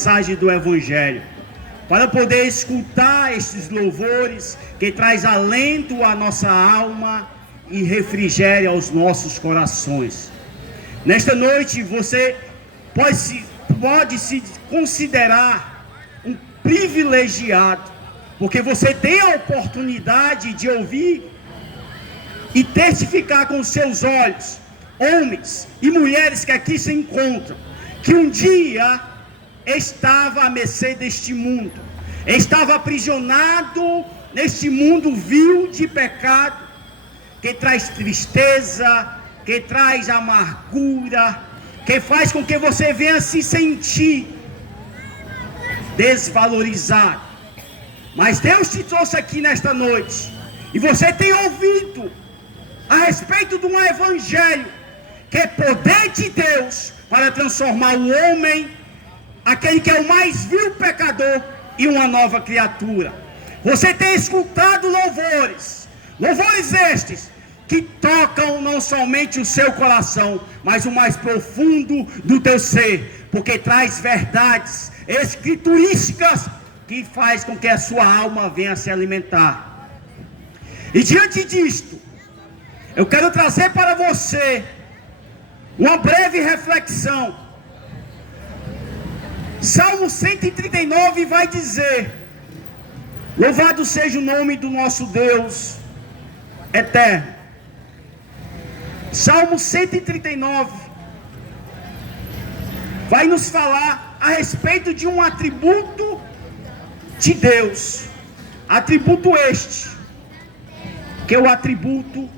mensagem do Evangelho, para poder escutar estes louvores que traz alento à nossa alma e refrigério aos nossos corações. Nesta noite você pode se considerar um privilegiado, porque você tem a oportunidade de ouvir e testificar com seus olhos, homens e mulheres que aqui se encontram, que um dia estava à mercê deste mundo, estava aprisionado neste mundo vil de pecado, que traz tristeza, que traz amargura, que faz com que você venha se sentir desvalorizado. Mas Deus te trouxe aqui nesta noite, e você tem ouvido a respeito de um evangelho, que é poder de Deus para transformar o homem, aquele que é o mais vil pecador, em uma nova criatura. Você tem escutado louvores estes que tocam não somente o seu coração, mas o mais profundo do teu ser, porque traz verdades escriturísticas que faz com que a sua alma venha se alimentar. E diante disto, eu quero trazer para você uma breve reflexão. Salmo 139 vai dizer: louvado seja o nome do nosso Deus eterno. Salmo 139 vai nos falar a respeito de um atributo de Deus, atributo este, que é o atributo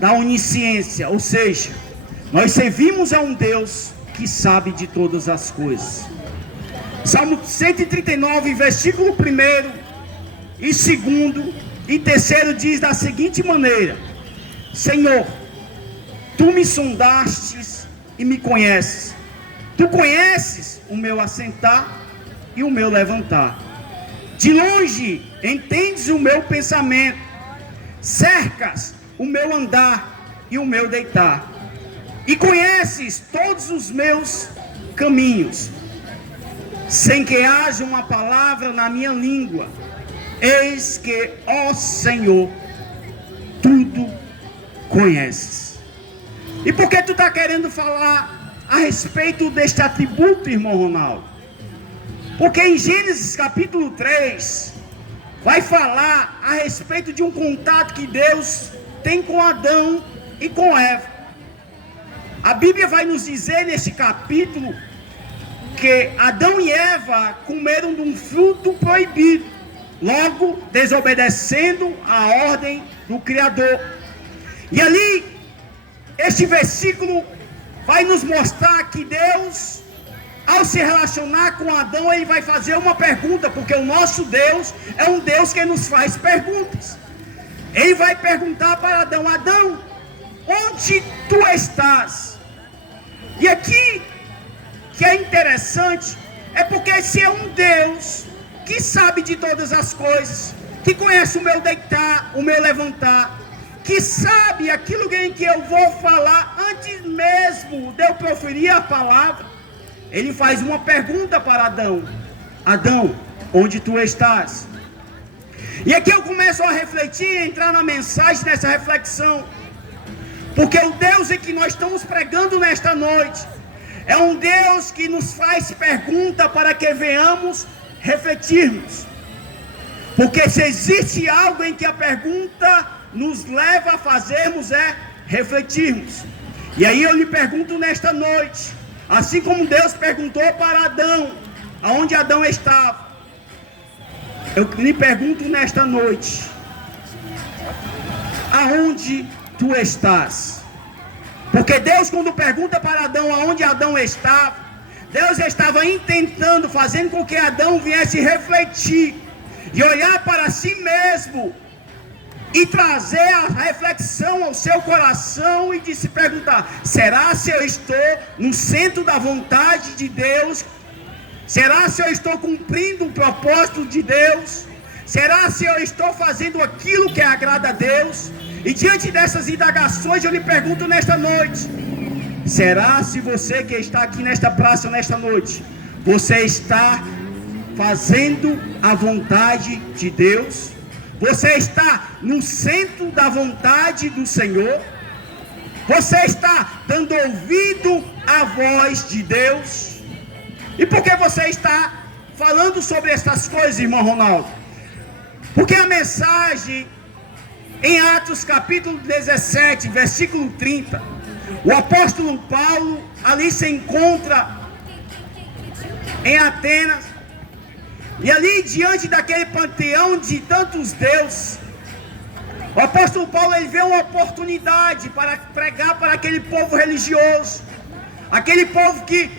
da onisciência, ou seja, nós servimos a um Deus que sabe de todas as coisas. Salmo 139, versículo 1 e 2 e 3 diz da seguinte maneira: Senhor, Tu me sondastes e me conheces. Tu conheces o meu assentar e o meu levantar. De longe entendes o meu pensamento, cercas o meu andar e o meu deitar, e conheces todos os meus caminhos, sem que haja uma palavra na minha língua. Eis que, ó Senhor, tudo conheces. E por que tu está querendo falar a respeito deste atributo, irmão Ronaldo? Porque em Gênesis capítulo 3 vai falar a respeito de um contato que Deus tem com Adão e com Eva. A Bíblia vai nos dizer nesse capítulo que Adão e Eva comeram de um fruto proibido, logo desobedecendo a ordem do Criador. E ali, este versículo vai nos mostrar que Deus, ao se relacionar com Adão, ele vai fazer uma pergunta, porque o nosso Deus é um Deus que nos faz perguntas. Ele vai perguntar para Adão: Adão, onde tu estás? E aqui, que é interessante, é porque esse é um Deus que sabe de todas as coisas, que conhece o meu deitar, o meu levantar, que sabe aquilo em que eu vou falar antes mesmo de eu proferir a palavra. Ele faz uma pergunta para Adão: Adão, onde tu estás? E aqui eu começo a refletir e entrar na mensagem dessa reflexão, porque o Deus em que nós estamos pregando nesta noite é um Deus que nos faz pergunta para que venhamos refletirmos. Porque se existe algo em que a pergunta nos leva a fazermos é refletirmos. E aí eu lhe pergunto nesta noite, assim como Deus perguntou para Adão aonde Adão estava, eu lhe pergunto nesta noite: aonde tu estás? Porque Deus, quando pergunta para Adão aonde Adão estava, Deus estava intentando, fazendo com que Adão viesse refletir e olhar para si mesmo e trazer a reflexão ao seu coração e de se perguntar: será se eu estou no centro da vontade de Deus? Será se eu estou cumprindo o propósito de Deus? Será se eu estou fazendo aquilo que agrada a Deus? E diante dessas indagações eu lhe pergunto nesta noite: será se você que está aqui nesta praça nesta noite, Você está fazendo a vontade de Deus? Você está no centro da vontade do Senhor? Você está dando ouvido à voz de Deus? E por que você está falando sobre essas coisas, irmão Ronaldo? Porque a mensagem em Atos capítulo 17, versículo 30, o apóstolo Paulo ali se encontra em Atenas, e ali diante daquele panteão de tantos deuses, o apóstolo Paulo ele vê uma oportunidade para pregar para aquele povo religioso, aquele povo que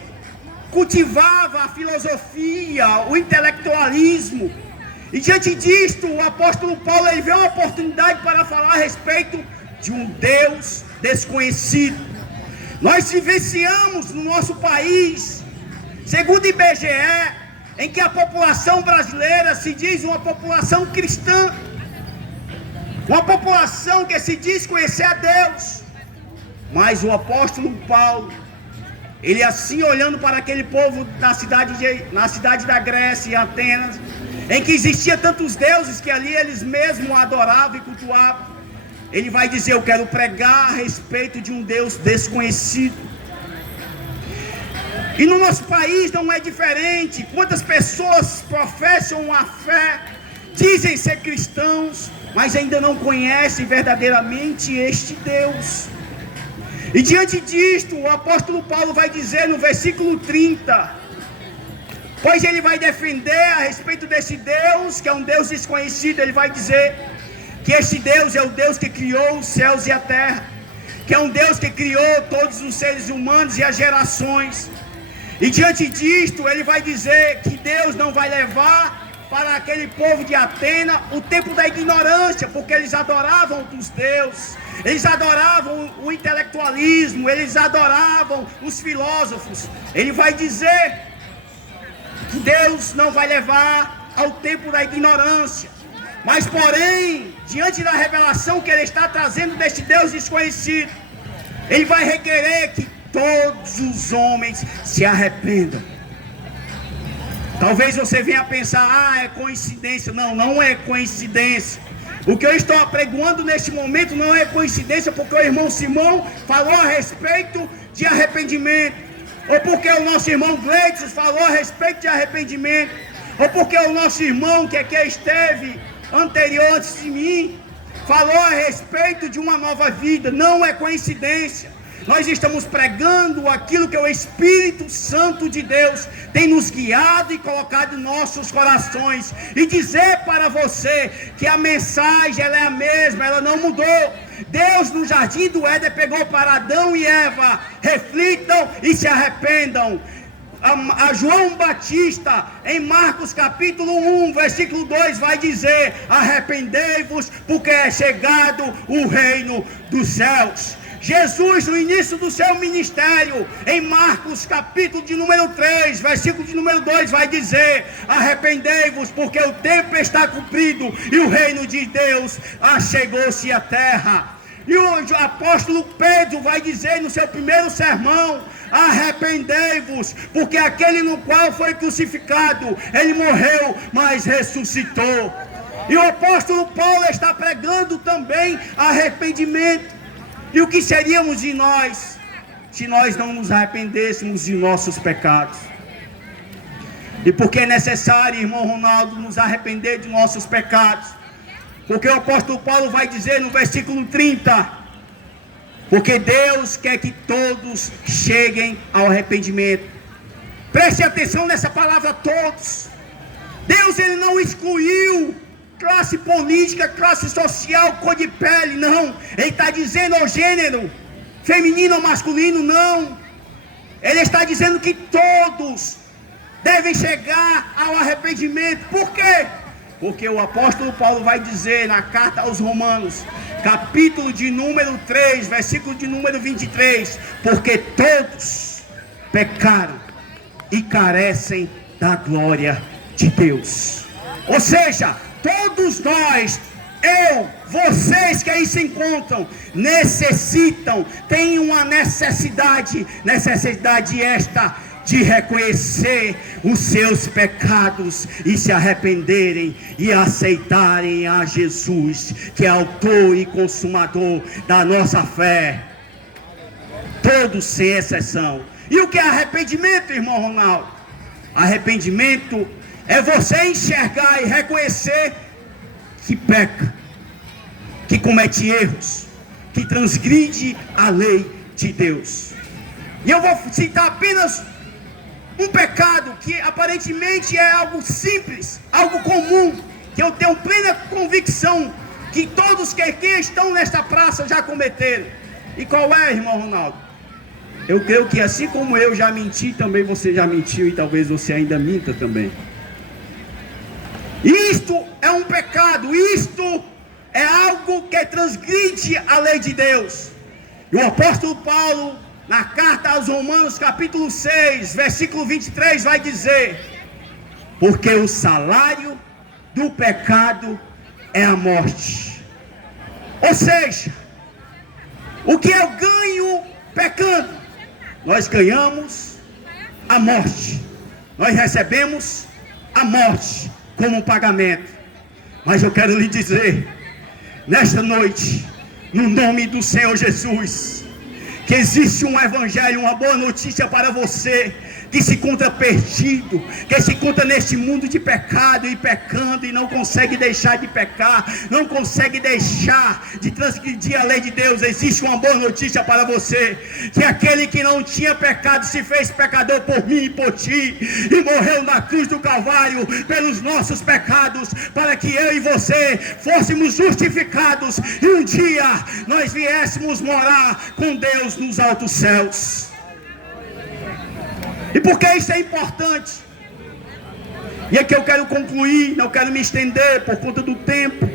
cultivava a filosofia, o intelectualismo. E diante disto, o apóstolo Paulo ele vê uma oportunidade para falar a respeito de um Deus desconhecido. Nós vivenciamos no nosso país, segundo o IBGE, em que a população brasileira se diz uma população cristã, uma população que se diz conhecer a Deus. Mas o apóstolo Paulo, ele assim olhando para aquele povo na cidade da Grécia, em Atenas, em que existia tantos deuses que ali eles mesmos adoravam e cultuavam, ele vai dizer: eu quero pregar a respeito de um Deus desconhecido. E no nosso país não é diferente. Quantas pessoas professam a fé, dizem ser cristãos, mas ainda não conhecem verdadeiramente este Deus. E diante disto, o apóstolo Paulo vai dizer no versículo 30, pois ele vai defender a respeito desse Deus, que é um Deus desconhecido. Ele vai dizer que este Deus é o Deus que criou os céus e a terra, que é um Deus que criou todos os seres humanos e as gerações. E diante disto, ele vai dizer que Deus não vai levar para aquele povo de Atenas o tempo da ignorância, porque eles adoravam os deuses, eles adoravam o intelectualismo, eles adoravam os filósofos. Ele vai dizer que Deus não vai levar ao tempo da ignorância, mas porém, diante da revelação que ele está trazendo deste Deus desconhecido, ele vai requerer que todos os homens se arrependam. Talvez você venha pensar: é coincidência. Não, não é coincidência. O que eu estou apregoando neste momento não é coincidência, porque o irmão Simão falou a respeito de arrependimento, ou porque o nosso irmão Gleiton falou a respeito de arrependimento, ou porque o nosso irmão que aqui esteve anterior antes de mim falou a respeito de uma nova vida. Não é coincidência. Nós estamos pregando aquilo que o Espírito Santo de Deus tem nos guiado e colocado em nossos corações. E dizer para você que a mensagem ela é a mesma, ela não mudou. Deus no jardim do Éden pegou para Adão e Eva: reflitam e se arrependam. A João Batista, em Marcos capítulo 1, versículo 2, vai dizer: arrependei-vos, porque é chegado o reino dos céus. Jesus, no início do seu ministério, em Marcos capítulo de número 3, versículo de número 2, vai dizer: arrependei-vos, porque o tempo está cumprido e o reino de Deus achegou-se à terra. E o apóstolo Pedro vai dizer no seu primeiro sermão: arrependei-vos, porque aquele no qual foi crucificado, ele morreu, mas ressuscitou. E o apóstolo Paulo está pregando também arrependimento. E o que seríamos de nós se nós não nos arrependêssemos de nossos pecados? E porque é necessário, irmão Ronaldo, nos arrepender de nossos pecados? Porque o apóstolo Paulo vai dizer no versículo 30: porque Deus quer que todos cheguem ao arrependimento. Preste atenção nessa palavra todos. Deus ele não excluiu classe política, classe social, cor de pele, não. Ele está dizendo ao gênero feminino ou masculino, não. Ele está dizendo que todos devem chegar ao arrependimento. Por quê? Porque o apóstolo Paulo vai dizer na carta aos Romanos, capítulo de número 3, versículo de número 23, porque todos pecaram e carecem da glória de Deus. Ou seja, todos nós, eu, vocês que aí se encontram, necessitam, têm uma necessidade esta de reconhecer os seus pecados e se arrependerem e aceitarem a Jesus, que é autor e consumador da nossa fé. Todos sem exceção. E o que é arrependimento, irmão Ronaldo? Arrependimento é você enxergar e reconhecer que peca, que comete erros, que transgride a lei de Deus. E eu vou citar apenas um pecado que aparentemente é algo simples, algo comum, que eu tenho plena convicção que todos que estão nesta praça já cometeram. E qual é, irmão Ronaldo? Eu creio que assim como eu já menti, também você já mentiu e talvez você ainda minta também. Isto é um pecado, isto é algo que transgride a lei de Deus. E o apóstolo Paulo, na carta aos Romanos, capítulo 6, versículo 23, vai dizer: porque o salário do pecado é a morte. Ou seja, o que eu ganho pecando, nós ganhamos a morte. Nós recebemos a morte como pagamento. Mas eu quero lhe dizer, nesta noite, no nome do Senhor Jesus, que existe um evangelho, uma boa notícia para você que se encontra perdido, que se encontra neste mundo de pecado e pecando e não consegue deixar de pecar, não consegue deixar de transgredir a lei de Deus. Existe uma boa notícia para você, que aquele que não tinha pecado se fez pecador por mim e por ti, e morreu na cruz do Calvário pelos nossos pecados, para que eu e você fôssemos justificados e um dia nós viéssemos morar com Deus nos altos céus. E por que isso é importante? E aqui eu quero concluir, não quero me estender por conta do tempo.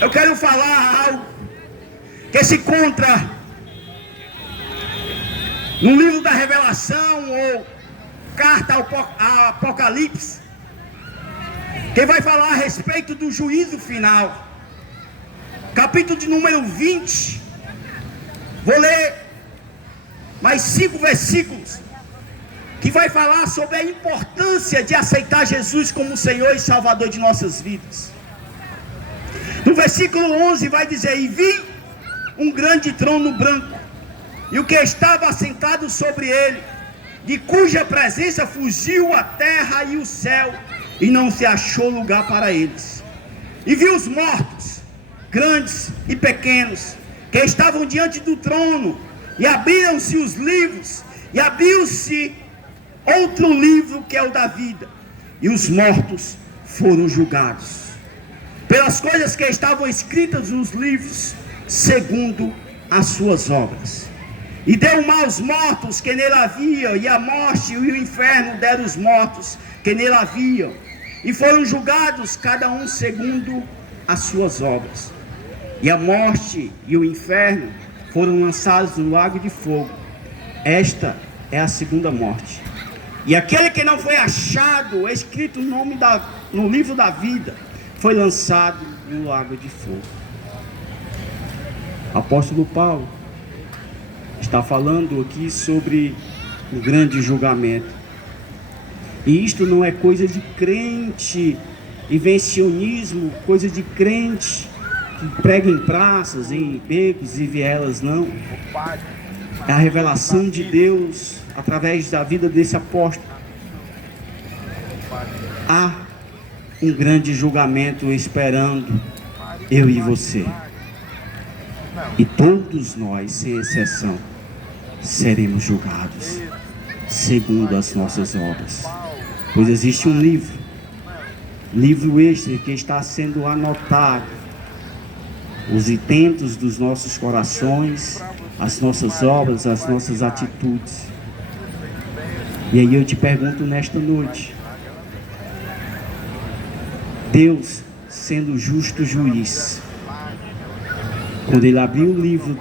Eu quero falar algo que se encontra no livro da Revelação ou carta ao Apocalipse, que vai falar a respeito do juízo final. Capítulo de número 20. Vou ler mais 5 versículos que vai falar sobre a importância de aceitar Jesus como Senhor e Salvador de nossas vidas. No versículo 11 vai dizer: e vi um grande trono branco, e o que estava assentado sobre ele, de cuja presença fugiu a terra e o céu, e não se achou lugar para eles. E vi os mortos, grandes e pequenos, que estavam diante do trono, e abriram-se os livros, e abriu-se outro livro que é o da vida, e os mortos foram julgados pelas coisas que estavam escritas nos livros, segundo as suas obras. E deu mal aos mortos que nele haviam, e a morte e o inferno deram os mortos que nele haviam, e foram julgados cada um segundo as suas obras. E a morte e o inferno foram lançados no lago de fogo. Esta é a segunda morte. E aquele que não foi achado escrito no livro da vida foi lançado no lago de fogo. Apóstolo Paulo está falando aqui sobre o grande julgamento. E isto não é coisa de crente, invencionismo, coisa de crente que prega em praças, em becos e vielas, não. É a revelação de Deus através da vida desse apóstolo. Há um grande julgamento esperando eu e você. E todos nós, sem exceção, seremos julgados segundo as nossas obras. Pois existe um livro este que está sendo anotado, os intentos dos nossos corações, as nossas obras, as nossas atitudes. E aí eu te pergunto nesta noite, Deus sendo justo juiz, quando Ele abriu o livro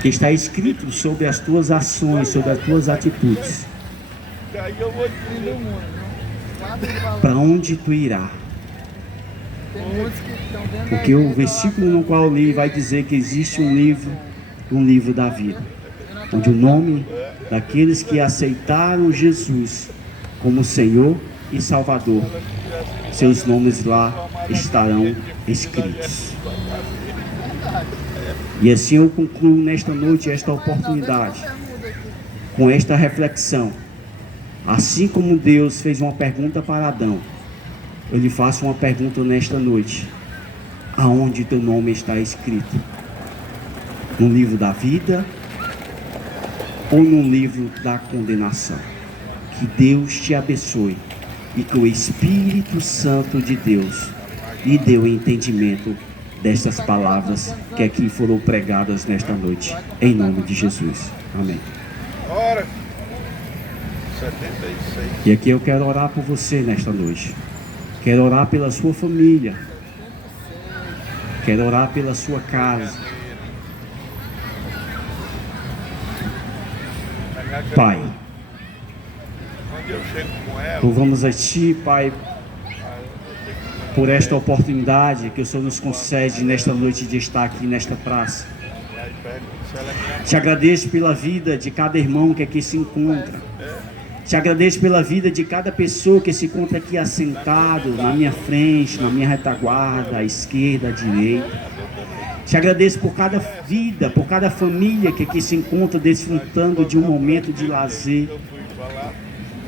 que está escrito sobre as tuas ações, sobre as tuas atitudes, para onde tu irá? Porque o versículo no qual eu li vai dizer que existe um livro, no livro da vida, onde o nome daqueles que aceitaram Jesus como Senhor e Salvador, seus nomes lá estarão escritos. E assim eu concluo nesta noite esta oportunidade, com esta reflexão. Assim como Deus fez uma pergunta para Adão, eu lhe faço uma pergunta nesta noite: aonde teu nome está escrito? No livro da vida ou no livro da condenação? Que Deus te abençoe e que o Espírito Santo de Deus lhe dê o entendimento destas palavras que aqui foram pregadas nesta noite, em nome de Jesus. Amém. Ora, 76. E aqui eu quero orar por você nesta noite. Quero orar pela sua família. Quero orar pela sua casa. Pai, Onde eu chego com ela, louvamos a Ti, Pai, por esta oportunidade que o Senhor nos concede nesta noite de estar aqui nesta praça. aí pergunto se ela é minha Te agradeço pela vida de cada irmão que aqui se encontra. Te agradeço pela vida de cada pessoa que se encontra aqui assentado na minha frente, na minha retaguarda, à esquerda, à direita. Te agradeço por cada vida, por cada família que aqui se encontra desfrutando de um momento de lazer.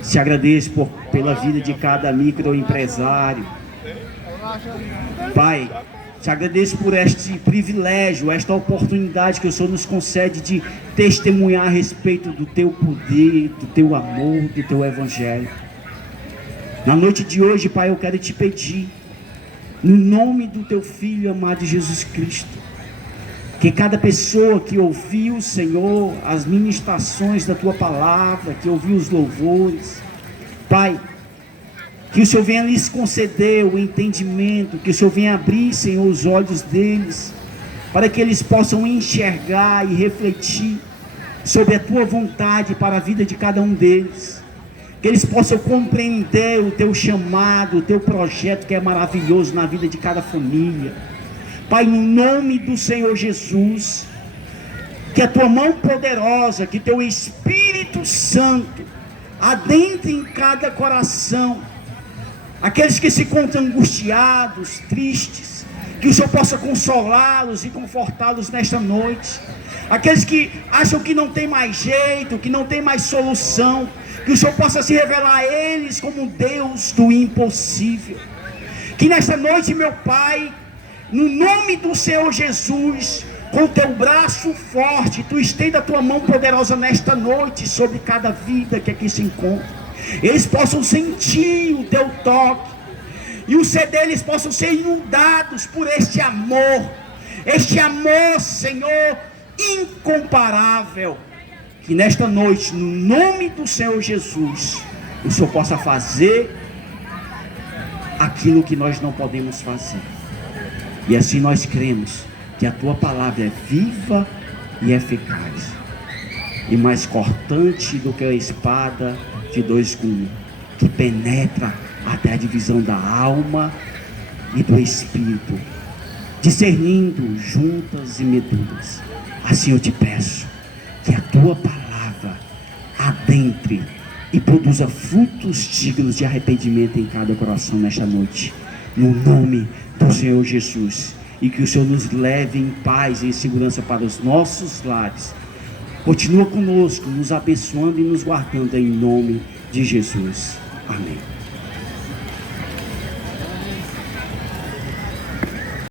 Te agradeço pela vida de cada microempresário. Pai, te agradeço por este privilégio, esta oportunidade que o Senhor nos concede de testemunhar a respeito do Teu poder, do Teu amor, do Teu Evangelho. Na noite de hoje, Pai, eu quero te pedir, no nome do Teu Filho amado Jesus Cristo, que cada pessoa que ouviu, Senhor, as ministrações da Tua palavra, que ouviu os louvores, Pai, que o Senhor venha lhes conceder o entendimento, que o Senhor venha abrir, Senhor, os olhos deles, para que eles possam enxergar e refletir sobre a Tua vontade para a vida de cada um deles, que eles possam compreender o Teu chamado, o Teu projeto que é maravilhoso na vida de cada família. Pai, no nome do Senhor Jesus, que a Tua mão poderosa, que Teu Espírito Santo adentre em cada coração, aqueles que se encontram angustiados, tristes, que o Senhor possa consolá-los e confortá-los nesta noite. Aqueles que acham que não tem mais jeito, que não tem mais solução, que o Senhor possa se revelar a eles como Deus do impossível. Que nesta noite, meu Pai, no nome do Senhor Jesus, com teu braço forte, tu estenda a tua mão poderosa nesta noite sobre cada vida que aqui se encontra. Eles possam sentir o teu toque, e o ser deles possam ser inundados por este amor, Senhor, incomparável. Que nesta noite, no nome do Senhor Jesus, o Senhor possa fazer aquilo que nós não podemos fazer. E assim nós cremos que a Tua palavra é viva e eficaz, e mais cortante do que a espada de dois gumes, que penetra até a divisão da alma e do espírito, discernindo juntas e medulas. Assim eu te peço que a Tua palavra adentre e produza frutos dignos de arrependimento em cada coração nesta noite, no nome do Senhor Jesus, e que o Senhor nos leve em paz e em segurança para os nossos lares. Continua conosco, nos abençoando e nos guardando em nome de Jesus. Amém.